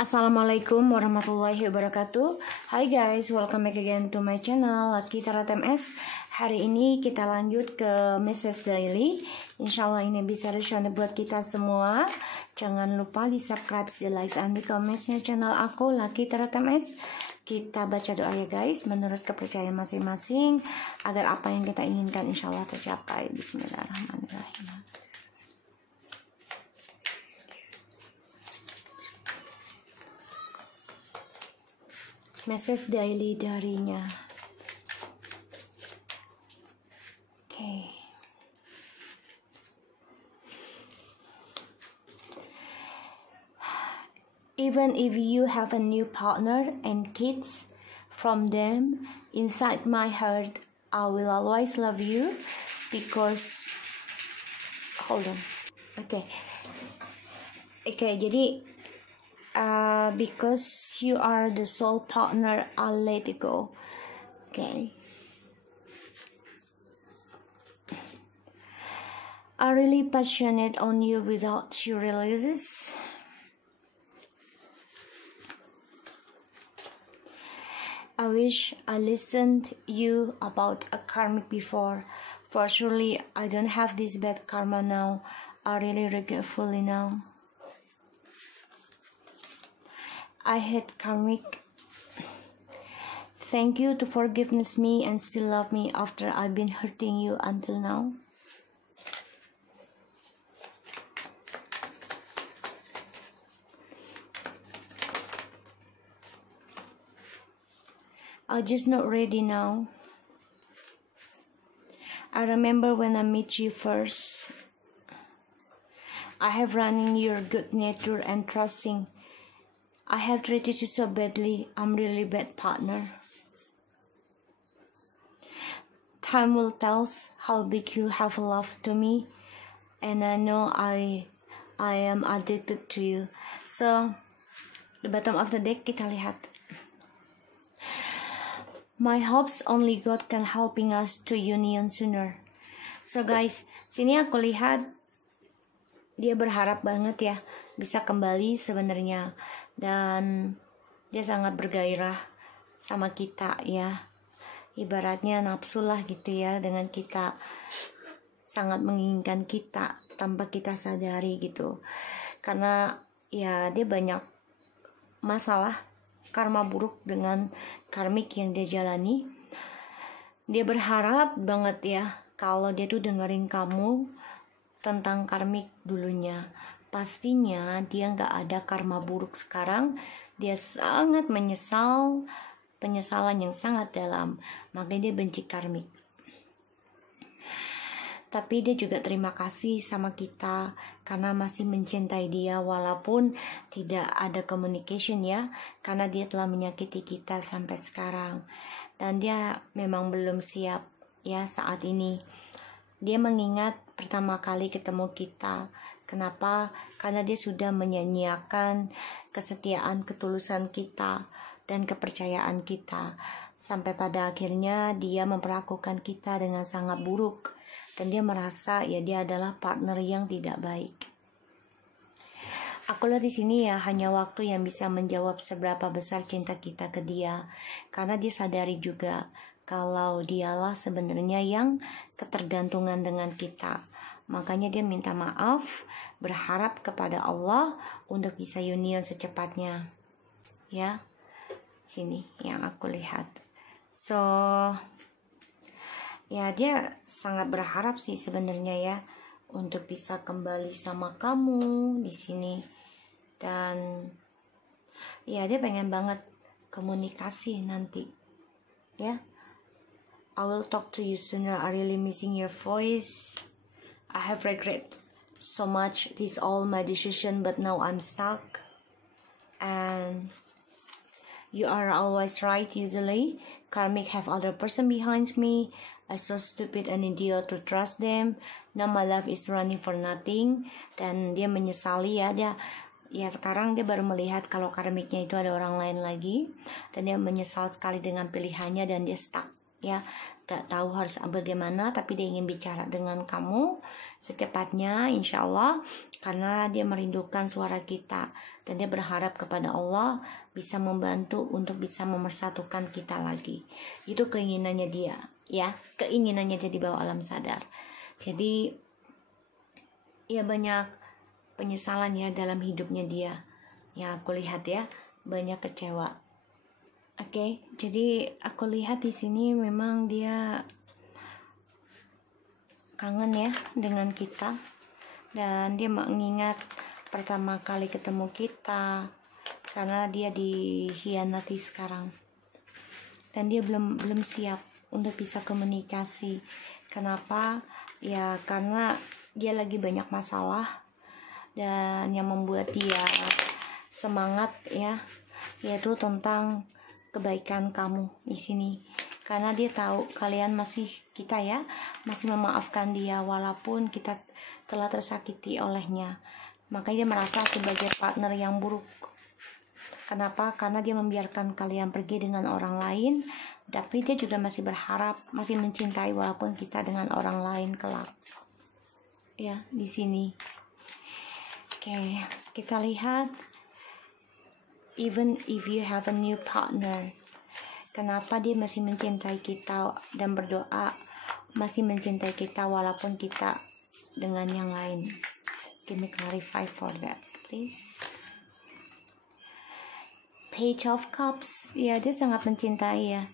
Assalamualaikum warahmatullahi wabarakatuh. Hi guys, welcome back again to my channel Lucky Tarot MS. Hari ini kita lanjut ke message daily. Insyaallah ini bisa resonate buat kita semua. Jangan lupa di subscribe, di like, and di commentsnya channel aku Lucky Tarot MS. Kita baca doa ya guys, menurut kepercayaan masing-masing, agar apa yang kita inginkan insyaallah tercapai. Bismillahirrahmanirrahim. Message daily darinya. Okay. Even if you have a new partner and kids from them, inside my heart I will always love you because hold on. Okay, jadi because you are the sole partner, I'll let it go. Okay. I really passionate on you without you realizes. I wish I listened you about a karmic before. For surely I don't have this bad karma now. I really regretfully now. I hate karmic. Thank you to forgiveness me and still love me after I've been hurting you until now. I'm just not ready now. I remember when I met you first. I have running your good nature and trusting. I have treated you so badly. I'm really bad partner. Time will tell how big you have love to me, and I know I am addicted to you. So, the bottom of the deck kita lihat. My hopes only God can helping us to union sooner. So guys, sini aku lihat dia berharap banget ya bisa kembali sebenarnya. Dan dia sangat bergairah sama kita ya, ibaratnya nafsu lah gitu ya, dengan kita, sangat menginginkan kita tanpa kita sadari gitu. Karena ya dia banyak masalah karma buruk dengan karmik yang dia jalani. Dia berharap banget ya kalau dia tuh dengerin kamu tentang karmik dulunya. Pastinya dia nggak ada karma buruk sekarang. Dia sangat menyesal, penyesalan yang sangat dalam. Makanya dia benci karmik. Tapi dia juga terima kasih sama kita karena masih mencintai dia walaupun tidak ada communication ya. Karena dia telah menyakiti kita sampai sekarang. Dan dia memang belum siap ya saat ini. Dia mengingat pertama kali ketemu kita. Kenapa? Karena dia sudah menyanyiakan kesetiaan, ketulusan kita dan kepercayaan kita. Sampai pada akhirnya dia memperlakukan kita dengan sangat buruk. Dan dia merasa ya dia adalah partner yang tidak baik. Aku lihat di sini ya hanya waktu yang bisa menjawab seberapa besar cinta kita ke dia. Karena dia sadari juga kalau dialah sebenarnya yang ketergantungan dengan kita. Makanya dia minta maaf, berharap kepada Allah untuk bisa union secepatnya. Ya, sini yang aku lihat. So, ya dia sangat berharap sih sebenarnya ya untuk bisa kembali sama kamu di sini. Dan ya dia pengen banget komunikasi nanti. Ya, I will talk to you sooner. I really missing your voice. I have regret so much. This all my decision, but now I'm stuck. And you are always right usually. Karmic have other person behind me. I so stupid and idiot to trust them. Now my life is running for nothing. Dan dia menyesali ya. Ya sekarang dia baru melihat kalau karmiknya itu ada orang lain lagi. Dan dia menyesal sekali dengan pilihannya dan dia stuck. ya, gak tahu harus bagaimana, tapi dia ingin bicara dengan kamu secepatnya insya Allah, karena dia merindukan suara kita dan dia berharap kepada Allah bisa membantu untuk bisa memersatukan kita lagi. Itu keinginannya dia, ya, keinginannya dia di bawah alam sadar. Jadi ya banyak penyesalan ya dalam hidupnya dia, ya aku lihat ya, banyak kecewa. Oke, jadi aku lihat di sini memang dia kangen ya dengan kita, dan dia mengingat pertama kali ketemu kita karena dia dikhianati sekarang, dan dia belum siap untuk bisa komunikasi. Kenapa? Ya karena dia lagi banyak masalah, dan yang membuat dia semangat ya, yaitu tentang kebaikan kamu di sini, karena dia tahu kalian kita ya masih memaafkan dia walaupun kita telah tersakiti olehnya. Makanya dia merasa sebagai partner yang buruk. Kenapa? Karena dia membiarkan kalian pergi dengan orang lain, tapi dia juga masih berharap, masih mencintai walaupun kita dengan orang lain kelak. Ya, di sini. Oke, kita lihat. Even if you have a new partner, kenapa dia masih mencintai kita dan berdoa masih mencintai kita walaupun kita dengan yang lain? Give me clarify for that, please. Page of Cups, ya dia sangat mencintai ya,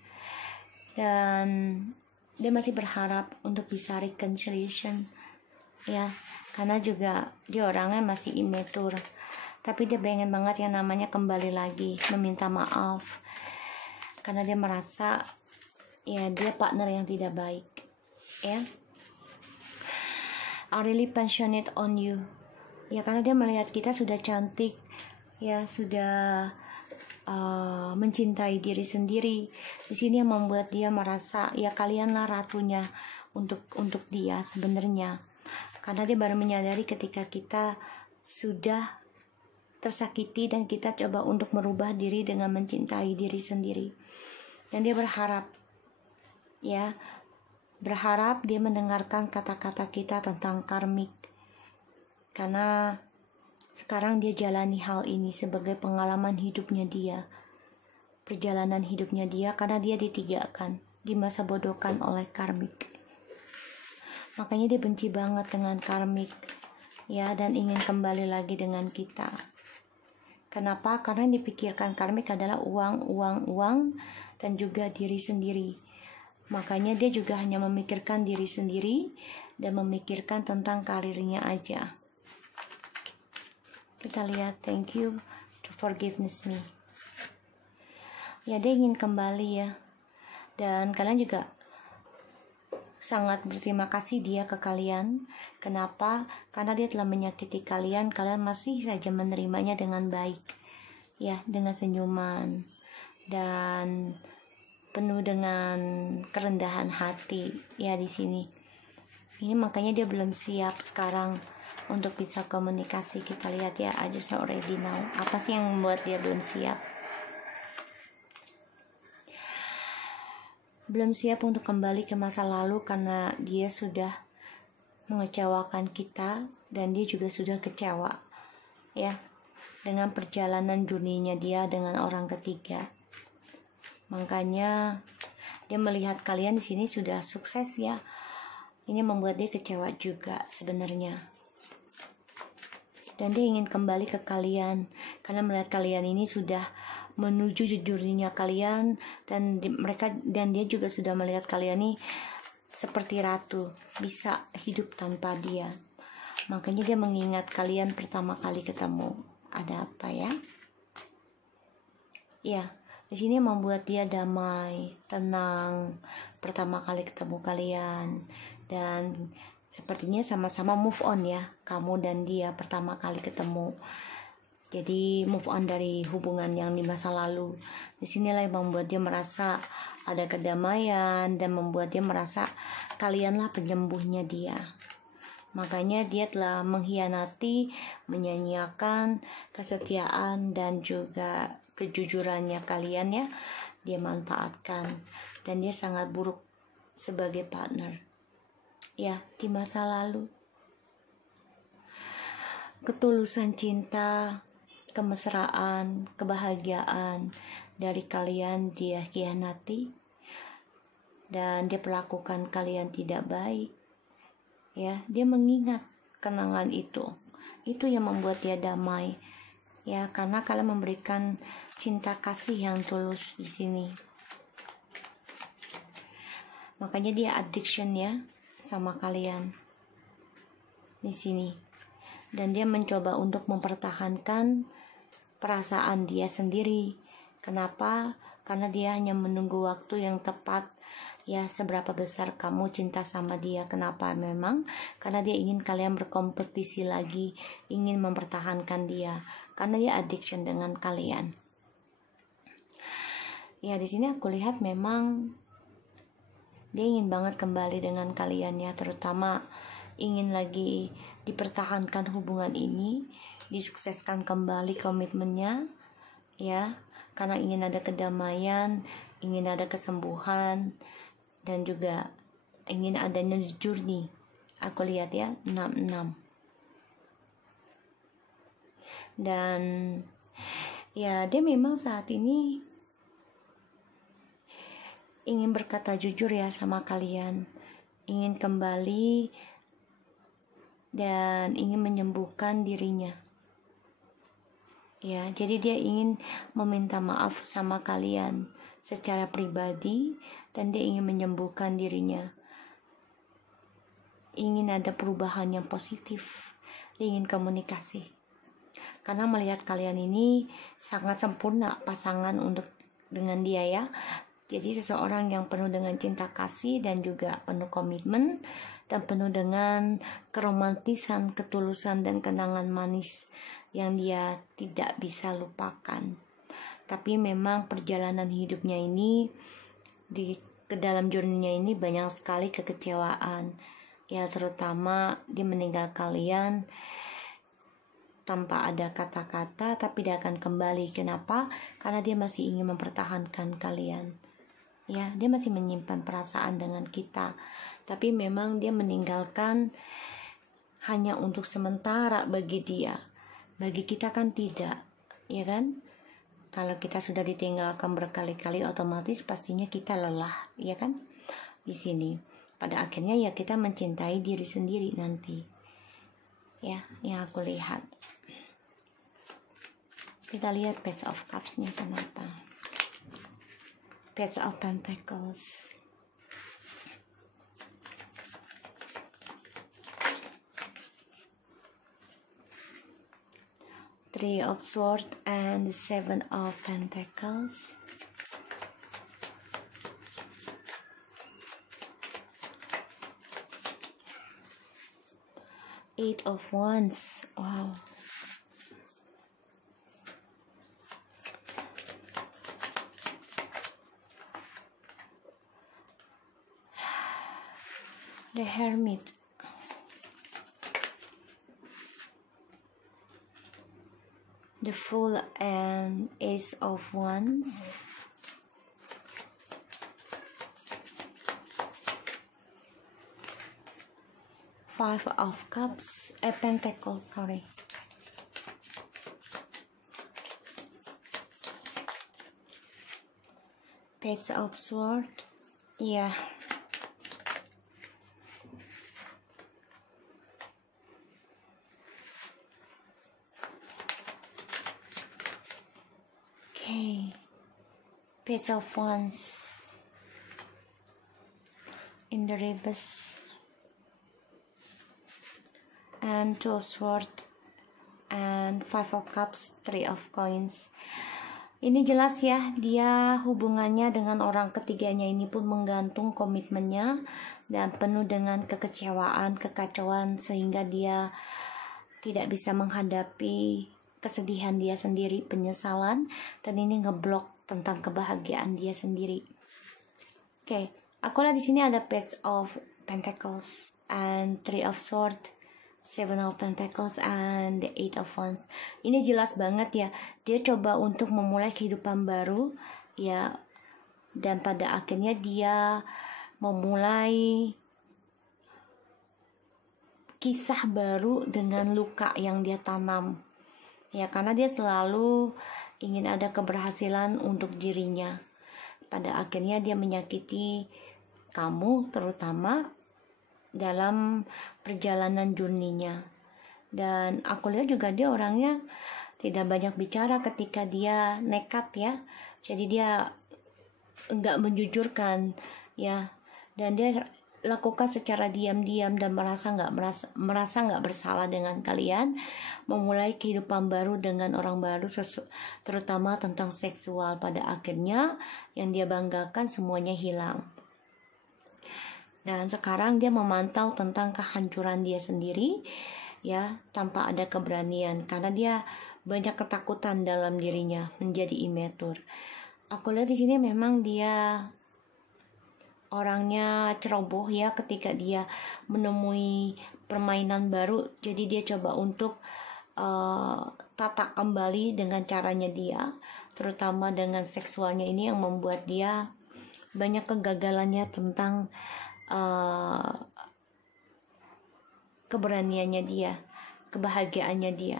dan dia masih berharap untuk bisa reconciliation ya, karena juga dia orangnya masih immature. Tapi dia pengen banget yang namanya kembali lagi, meminta maaf. Karena dia merasa ya dia partner yang tidak baik. Ya. I really passionate on you. Ya karena dia melihat kita sudah cantik, ya sudah mencintai diri sendiri. Di sini yang membuat dia merasa ya kalianlah ratunya untuk dia sebenarnya. Karena dia baru menyadari ketika kita sudah tersakiti dan kita coba untuk merubah diri dengan mencintai diri sendiri. Dan dia berharap dia mendengarkan kata-kata kita tentang karmik, karena sekarang dia jalani hal ini sebagai pengalaman hidupnya dia, perjalanan hidupnya dia, karena dia ditinggalkan, dimasa bodohkan oleh karmik. Makanya dia benci banget dengan karmik ya, dan ingin kembali lagi dengan kita. Kenapa? Karena yang dipikirkan karmik adalah uang, dan juga diri sendiri. Makanya dia juga hanya memikirkan diri sendiri dan memikirkan tentang karirnya aja. Kita lihat, thank you to forgiveness me. Ya dia ingin kembali ya. Dan kalian juga sangat berterima kasih dia ke kalian. Kenapa? Karena dia telah menyakiti kalian masih saja menerimanya dengan baik. Ya, dengan senyuman dan penuh dengan kerendahan hati ya di sini. Ini makanya dia belum siap sekarang untuk bisa komunikasi. Kita lihat ya, I just already know. Apa sih yang membuat dia belum siap? Belum siap untuk kembali ke masa lalu karena dia sudah mengecewakan kita, dan dia juga sudah kecewa ya dengan perjalanan dunianya dia dengan orang ketiga. Makanya dia melihat kalian di sini sudah sukses ya. Ini membuat dia kecewa juga sebenarnya. Dan dia ingin kembali ke kalian karena melihat kalian ini sudah menuju jujurnya kalian, dan dia juga sudah melihat kalian nih seperti ratu, bisa hidup tanpa dia. Makanya dia mengingat kalian pertama kali ketemu. Ada apa ya? Ya, di sini membuat dia damai, tenang pertama kali ketemu kalian, dan sepertinya sama-sama move on ya, kamu dan dia pertama kali ketemu. Jadi move on dari hubungan yang di masa lalu. Disinilah yang membuat dia merasa ada kedamaian, dan membuat dia merasa kalianlah penyembuhnya dia. Makanya dia telah mengkhianati, menyanyiakan kesetiaan dan juga kejujurannya kalian ya. Dia manfaatkan. dan dia sangat buruk sebagai partner. Ya, di masa lalu. Ketulusan cinta, kemesraan, kebahagiaan dari kalian dia khianati, dan dia perlakukan kalian tidak baik. Ya, dia mengingat kenangan itu yang membuat dia damai. Ya, karena kalian memberikan cinta kasih yang tulus di sini. Makanya dia addiction ya sama kalian di sini. Dan dia mencoba untuk mempertahankan perasaan dia sendiri. Kenapa? Karena dia hanya menunggu waktu yang tepat. Ya, seberapa besar kamu cinta sama dia. Kenapa? Memang karena dia ingin kalian berkompetisi lagi, ingin mempertahankan dia, karena dia addiction dengan kalian. Ya, di sini aku lihat memang dia ingin banget kembali dengan kalian ya, terutama ingin lagi dipertahankan hubungan ini, disukseskan kembali komitmennya ya, karena ingin ada kedamaian, ingin ada kesembuhan, dan juga ingin adanya journey. Aku lihat ya 66. Dan ya, dia memang saat ini ingin berkata jujur ya sama kalian, ingin kembali dan ingin menyembuhkan dirinya. Ya, jadi dia ingin meminta maaf sama kalian secara pribadi, dan dia ingin menyembuhkan dirinya. Ingin ada perubahan yang positif, dia ingin komunikasi. Karena melihat kalian ini sangat sempurna pasangan dengan dia ya. Jadi seseorang yang penuh dengan cinta kasih dan juga penuh komitmen, dan penuh dengan keromantisan, ketulusan, dan kenangan manis yang dia tidak bisa lupakan. Tapi memang perjalanan hidupnya ini, ke dalam journey-nya ini banyak sekali kekecewaan. Ya, terutama dia meninggal kalian tanpa ada kata-kata, tapi dia akan kembali. Kenapa? Karena dia masih ingin mempertahankan kalian. Ya, dia masih menyimpan perasaan dengan kita, tapi memang dia meninggalkan hanya untuk sementara bagi dia. Bagi kita kan tidak, ya kan? Kalau kita sudah ditinggalkan berkali-kali, otomatis pastinya kita lelah, ya kan? Di sini, pada akhirnya ya kita mencintai diri sendiri nanti. Ya, yang aku lihat. Kita lihat Page of Cups-nya kenapa? Page of Pentacles, Three of Swords, and the Seven of Pentacles. Eight of Wands. Wow. The Hermit. The Fool and Ace of Wands. Five of Cups. Pentacles, sorry. Page of Swords. Yeah. Okay, Page of Wands in the reverse, and Two of Swords, and Five of Cups, Three of Coins. Ini jelas ya, dia hubungannya dengan orang ketiganya ini pun menggantung komitmennya dan penuh dengan kekecewaan, kekacauan, sehingga dia tidak bisa menghadapi kesedihan dia sendiri, penyesalan, dan ini ngeblok tentang kebahagiaan dia sendiri. Oke, aku lihat di sini ada Page of Pentacles and Three of Swords, Seven of Pentacles, and the Eight of Wands. Ini jelas banget ya, dia coba untuk memulai kehidupan baru, ya, dan pada akhirnya dia memulai kisah baru dengan luka yang dia tanam. Ya, karena dia selalu ingin ada keberhasilan untuk dirinya. Pada akhirnya dia menyakiti kamu, terutama dalam perjalanan journey-nya. Dan aku lihat juga dia orangnya tidak banyak bicara ketika dia nekat ya. Jadi dia enggak menjujurkan ya, dan dia lakukan secara diam-diam dan merasa nggak bersalah dengan kalian memulai kehidupan baru dengan orang baru, terutama tentang seksual. Pada akhirnya yang dia banggakan semuanya hilang, dan sekarang dia memantau tentang kehancuran dia sendiri ya, tanpa ada keberanian karena dia banyak ketakutan dalam dirinya menjadi imatur. Aku lihat di sini memang dia orangnya ceroboh ya, ketika dia menemui permainan baru, jadi dia coba untuk tata kembali dengan caranya dia, terutama dengan seksualnya ini yang membuat dia banyak kegagalannya tentang keberaniannya dia, kebahagiaannya dia,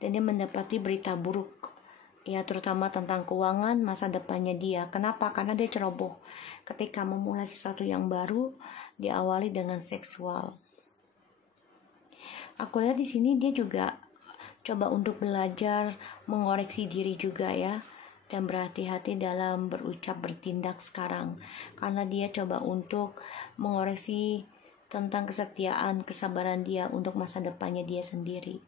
dan dia mendapati berita buruk ya, terutama tentang keuangan masa depannya dia. Kenapa? Karena dia ceroboh ketika memulai sesuatu yang baru, diawali dengan seksual. Aku lihat di sini dia juga coba untuk belajar mengoreksi diri juga ya, dan berhati-hati dalam berucap bertindak sekarang, karena dia coba untuk mengoreksi tentang kesetiaan, kesabaran dia untuk masa depannya dia sendiri.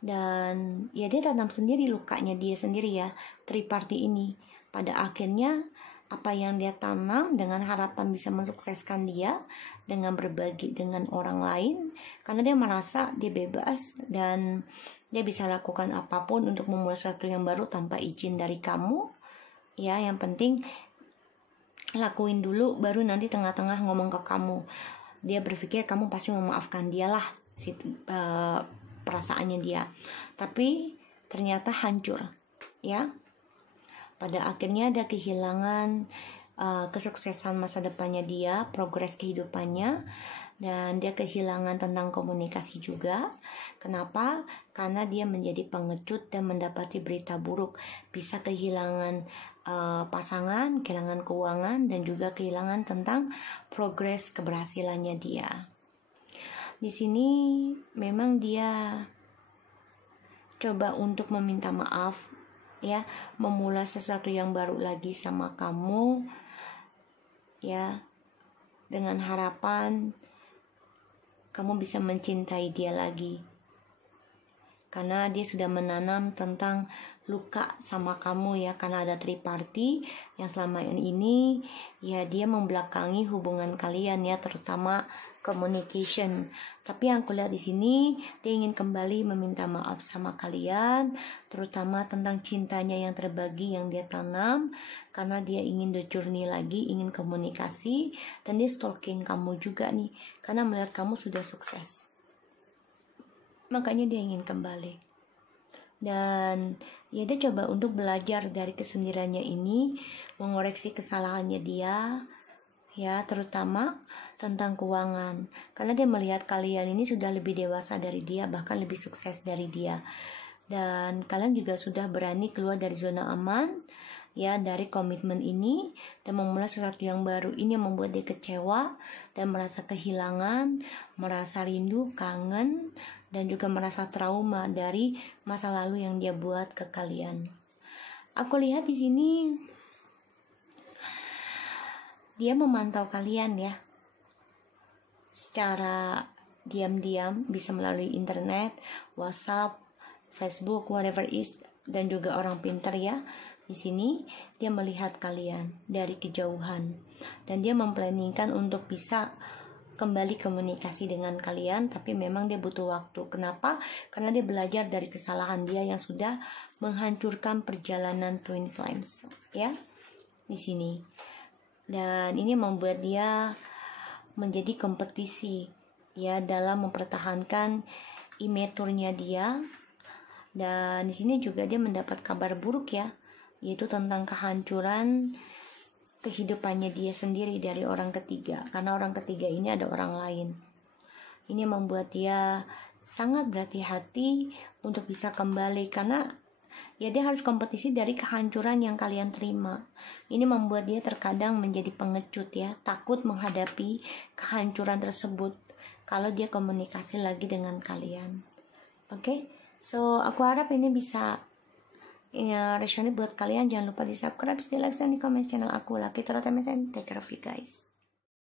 Dan ya dia tanam sendiri lukanya dia sendiri ya, triparty ini. Pada akhirnya apa yang dia tanam dengan harapan bisa mensukseskan dia dengan berbagi dengan orang lain, karena dia merasa dia bebas dan dia bisa lakukan apapun untuk memulai sesuatu yang baru tanpa izin dari kamu ya. Yang penting lakuin dulu, baru nanti tengah-tengah ngomong ke kamu. Dia berpikir kamu pasti memaafkan dia lah perasaannya dia, tapi ternyata hancur ya. Pada akhirnya ada kehilangan kesuksesan masa depannya dia, progres kehidupannya, dan dia kehilangan tentang komunikasi juga. Kenapa? Karena dia menjadi pengecut dan mendapati berita buruk, bisa kehilangan pasangan, kehilangan keuangan, dan juga kehilangan tentang progres keberhasilannya dia. Di sini memang dia coba untuk meminta maaf ya, memulai sesuatu yang baru lagi sama kamu ya, dengan harapan kamu bisa mencintai dia lagi, karena dia sudah menanam tentang luka sama kamu ya, karena ada triparty yang selama ini ya dia membelakangi hubungan kalian ya, terutama communication. Tapi yang aku lihat di sini dia ingin kembali meminta maaf sama kalian, terutama tentang cintanya yang terbagi yang dia tanam, karena dia ingin the journey lagi, ingin komunikasi, dan dia stalking kamu juga nih, karena melihat kamu sudah sukses, makanya dia ingin kembali. Dan ya dia coba untuk belajar dari kesendiriannya ini, mengoreksi kesalahannya dia ya, terutama tentang keuangan, karena dia melihat kalian ini sudah lebih dewasa dari dia, bahkan lebih sukses dari dia, dan kalian juga sudah berani keluar dari zona aman ya, dari komitmen ini, dan memulai sesuatu yang baru. Ini yang membuat dia kecewa dan merasa kehilangan, merasa rindu, kangen, dan juga merasa trauma dari masa lalu yang dia buat ke kalian. Aku lihat di sini dia memantau kalian ya, secara diam-diam, bisa melalui internet, WhatsApp, Facebook, whatever is, dan juga orang pintar ya. Di sini dia melihat kalian dari kejauhan, dan dia memplanningkan untuk bisa kembali komunikasi dengan kalian, tapi memang dia butuh waktu. Kenapa? Karena dia belajar dari kesalahan dia yang sudah menghancurkan perjalanan Twin Flames ya di sini. Dan ini membuat dia menjadi kompetisi ya dalam mempertahankan imaturnya dia. Dan di sini juga dia mendapat kabar buruk ya, yaitu tentang kehancuran kehidupannya dia sendiri dari orang ketiga. Karena orang ketiga ini ada orang lain. Ini membuat dia sangat berhati-hati untuk bisa kembali, karena ya dia harus kompetisi dari kehancuran yang kalian terima. Ini membuat dia terkadang menjadi pengecut ya, takut menghadapi kehancuran tersebut kalau dia komunikasi lagi dengan kalian. Oke, so aku harap ini bisa resonate buat kalian. Jangan lupa di subscribe, di like, dan di comment channel aku. Lucky Tarot MSN. Take care of you guys.